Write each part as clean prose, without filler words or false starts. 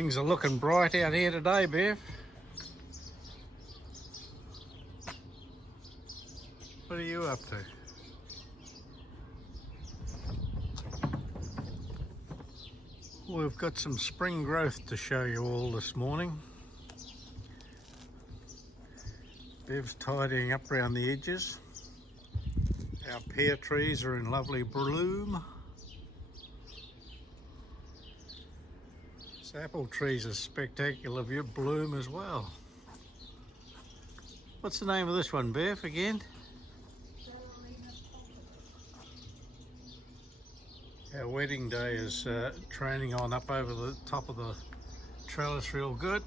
Things are looking bright out here today, Bev. What are you up to? We've got some spring growth to show you all this morning. Bev's tidying up around the edges. Our pear trees are in lovely bloom. This apple tree's a spectacular bloom as well. What's the name of this one, Bev, again? Our wedding day is training on up over the top of the trellis real good.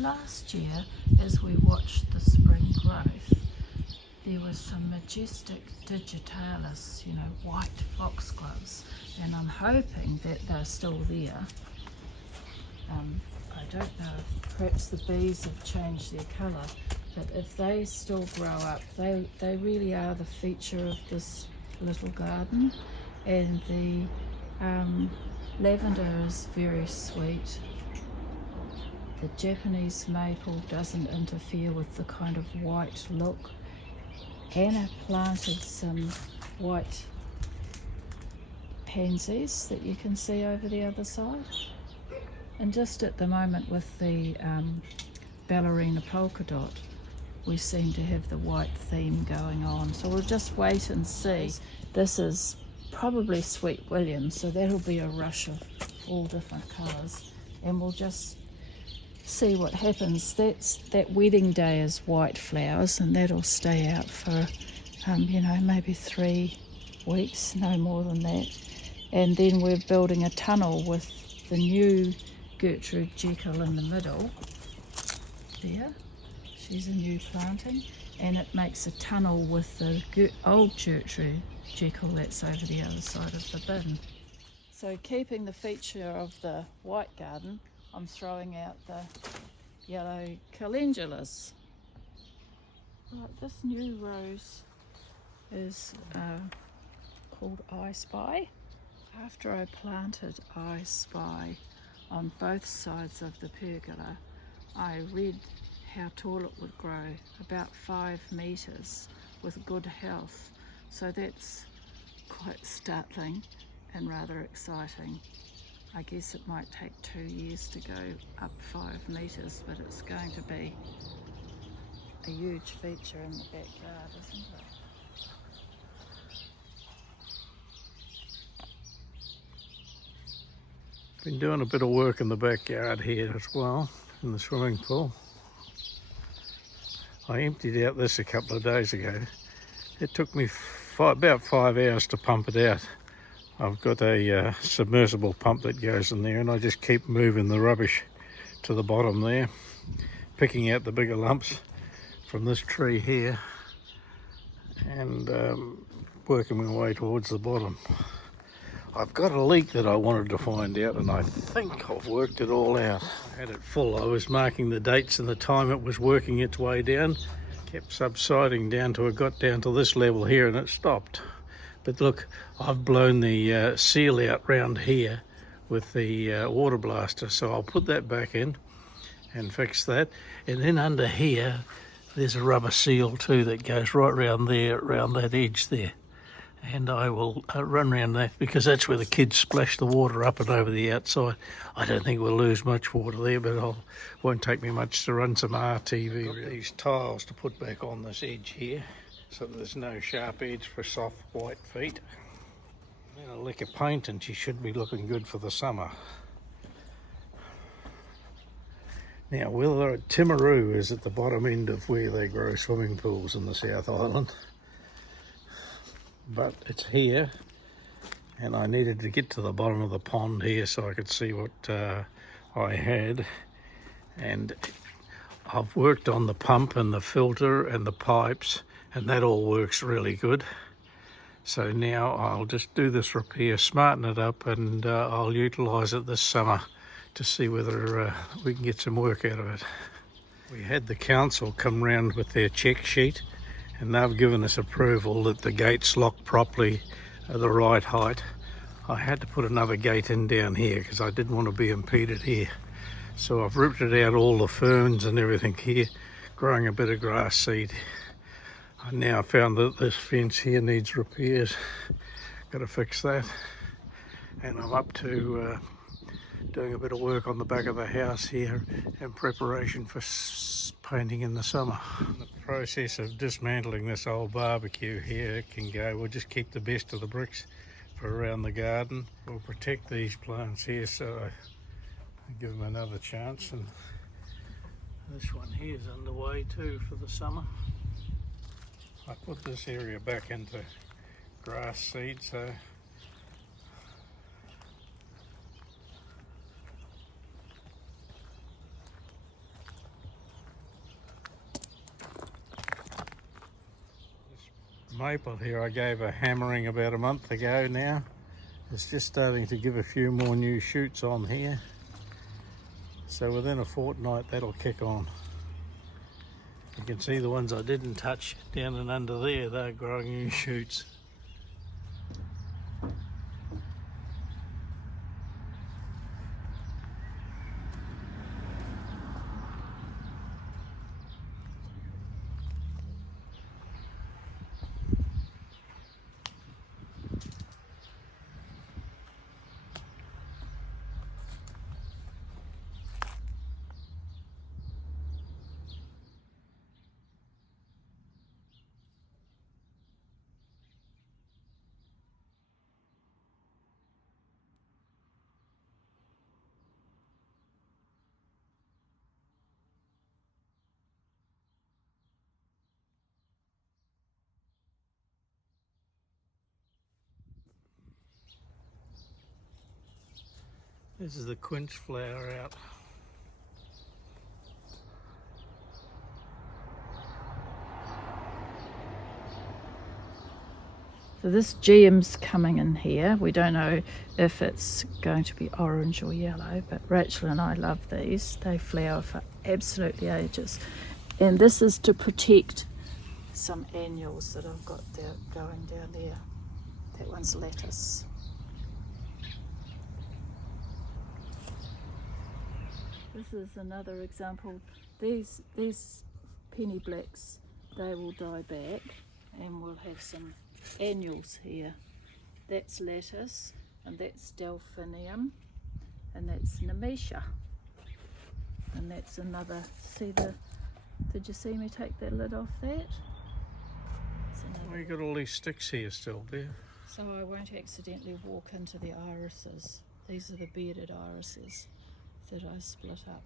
Last year, as we watched the spring growth, there was some majestic digitalis, white foxgloves, and I'm hoping that they're still there. I don't know, perhaps the bees have changed their colour, but if they still grow up, they really are the feature of this little garden. And the lavender is very sweet. The Japanese maple doesn't interfere with the kind of white look. Anna planted some white pansies that you can see over the other side. And just at the moment with the ballerina polka dot, we seem to have the white theme going on. So we'll just wait and see. This is probably Sweet William, so that'll be a rush of all different colours. And we'll just see what happens. That wedding day is white flowers, and that'll stay out for maybe 3 weeks, no more than that. And then we're building a tunnel with the new Gertrude Jekyll in the middle there. She's a new planting, and it makes a tunnel with the old Gertrude Jekyll that's over the other side of the bin. So keeping the feature of the white garden, I'm throwing out the yellow calendulas. Right, this new rose is called I Spy. After I planted I Spy on both sides of the pergola, I read how tall it would grow, about 5 metres with good health. So that's quite startling and rather exciting. I guess it might take 2 years to go up 5 metres, but it's going to be a huge feature in the backyard, isn't it? Been doing a bit of work in the backyard here as well, in the swimming pool. I emptied out this a couple of days ago. It took me about 5 hours to pump it out. I've got a submersible pump that goes in there, and I just keep moving the rubbish to the bottom there, picking out the bigger lumps from this tree here, and working my way towards the bottom. I've got a leak that I wanted to find out, and I think I've worked it all out. I had it full. I was marking the dates and the time it was working its way down. Kept subsiding down till it got down to this level here, and it stopped. But look, I've blown the seal out round here with the water blaster, so I'll put that back in and fix that. And then under here, there's a rubber seal too that goes right round there, around that edge there. And I will run around that, because that's where the kids splash the water up and over the outside. I don't think we'll lose much water there, but it won't take me much to run some RTV. I've got these tiles to put back on this edge here, so that there's no sharp edge for soft white feet. Then a lick of paint and she should be looking good for the summer. Now, whether Timaru is at the bottom end of where they grow swimming pools in the South Island, but it's here, and I needed to get to the bottom of the pond here so I could see what I had. And I've worked on the pump and the filter and the pipes, and that all works really good. So now I'll just do this repair, smarten it up, and I'll utilise it this summer to see whether we can get some work out of it. We had the council come round with their check sheet, and they've given us approval that the gates lock properly at the right height. I had to put another gate in down here because I didn't want to be impeded here. So I've ripped it out, all the ferns and everything here, growing a bit of grass seed. I now found that this fence here needs repairs. Got to fix that. And I'm up to doing a bit of work on the back of the house here in preparation for painting in the summer. In the process of dismantling this old barbecue here, it can go. We'll just keep the best of the bricks for around the garden. We'll protect these plants here, so I give them another chance. And this one here is underway too for the summer. I put this area back into grass seed, so maple here I gave a hammering about a month ago now. It's just starting to give a few more new shoots on here. So within a fortnight that'll kick on. You can see the ones I didn't touch down and under there, they're growing new shoots. This is the quince flower out. So this GM's coming in here. We don't know if it's going to be orange or yellow, but Rachel and I love these. They flower for absolutely ages. And this is to protect some annuals that I've got there going down there. That one's lettuce. This is another example. These penny blacks, they will die back, and we'll have some annuals here. That's lettuce, and that's delphinium, and that's nemesia, and that's another. Did you see me take that lid off that? Well, you got all these sticks here still there. So I won't accidentally walk into the irises. These are the bearded irises that I split up.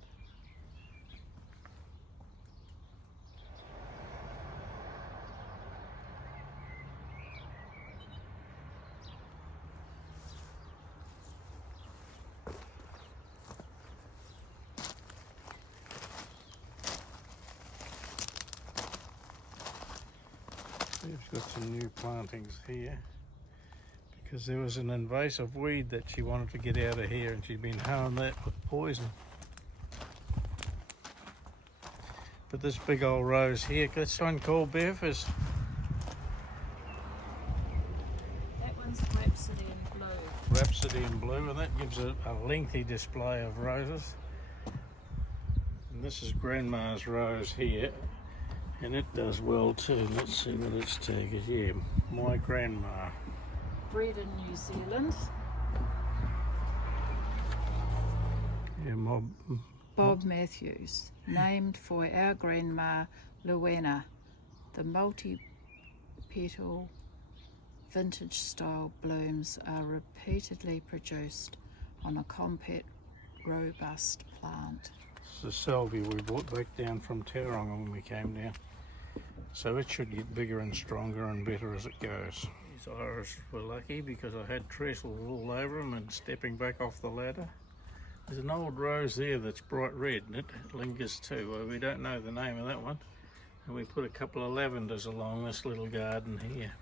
We've got some new plantings here because there was an invasive weed that she wanted to get out of here and she'd been hoeing that with poison. But this big old rose here, this one called Bev is... That one's Rhapsody in Blue. Rhapsody in Blue, and that gives it a lengthy display of roses. And this is Grandma's rose here, and it does well too. Let's see what its tag is. Yeah, my grandma. Bred in New Zealand. Yeah, Bob Matthews, named for our grandma Luana. The multi-petal vintage style blooms are repeatedly produced on a compact, robust plant. This is salvia we brought back down from Tauranga when we came down. So it should get bigger and stronger and better as it goes. These iris were lucky because I had trestles all over them and stepping back off the ladder. There's an old rose there that's bright red and it lingers too. Well, we don't know the name of that one. And we put a couple of lavenders along this little garden here,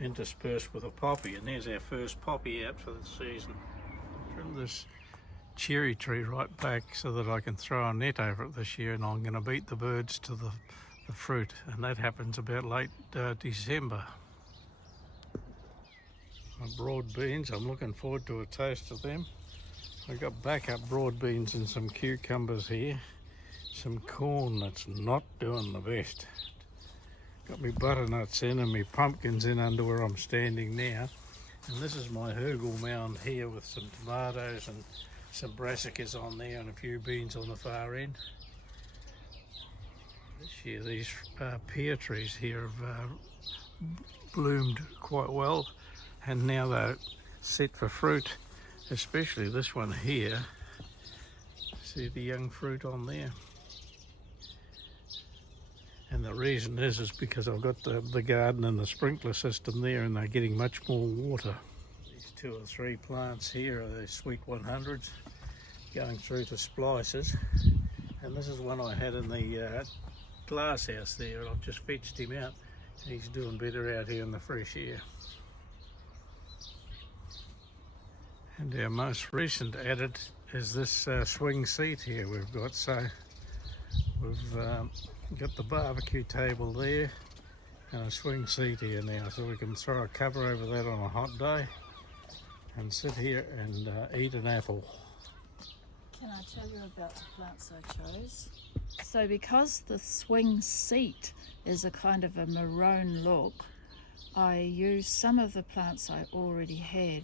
interspersed with a poppy, and there's our first poppy out for the season. Trim this cherry tree right back so that I can throw a net over it this year, and I'm going to beat the birds to the fruit, and that happens about late December. My broad beans, I'm looking forward to a taste of them. I've got backup broad beans and some cucumbers here, some corn that's not doing the best. Got me butternuts in and me pumpkins in under where I'm standing now. And this is my Hergel mound here with some tomatoes and some brassicas on there and a few beans on the far end. This year these pear trees here have bloomed quite well, and now they're set for fruit, especially this one here. See the young fruit on there? And the reason is because I've got the garden and the sprinkler system there, and they're getting much more water. These 2 or 3 plants here are the sweet 100s going through to splices, and this is one I had in the glass house there, and I've just fetched him out and he's doing better out here in the fresh air. And our most recent added is this swing seat here we've got. So we've got the barbecue table there and a swing seat here now, so we can throw a cover over that on a hot day and sit here and eat an apple. Can I tell you about the plants I chose? So because the swing seat is a kind of a maroon look, I used some of the plants I already had,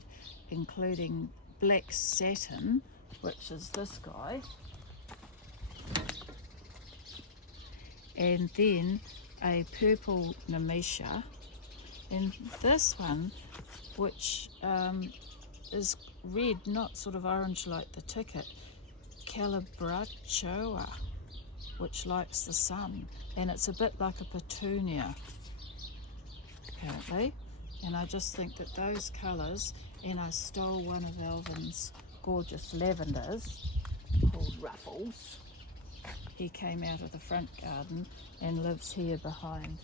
including black satin, which is this guy, and then a purple nemesia, and this one, which is red, not sort of orange like the ticket, Calabrachoa, which likes the sun, and it's a bit like a petunia apparently. And I just think that those colours, and I stole one of Alvin's gorgeous lavenders called Ruffles. He came out of the front garden and lives here behind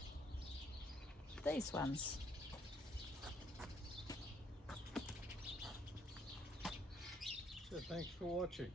these ones. So thanks for watching.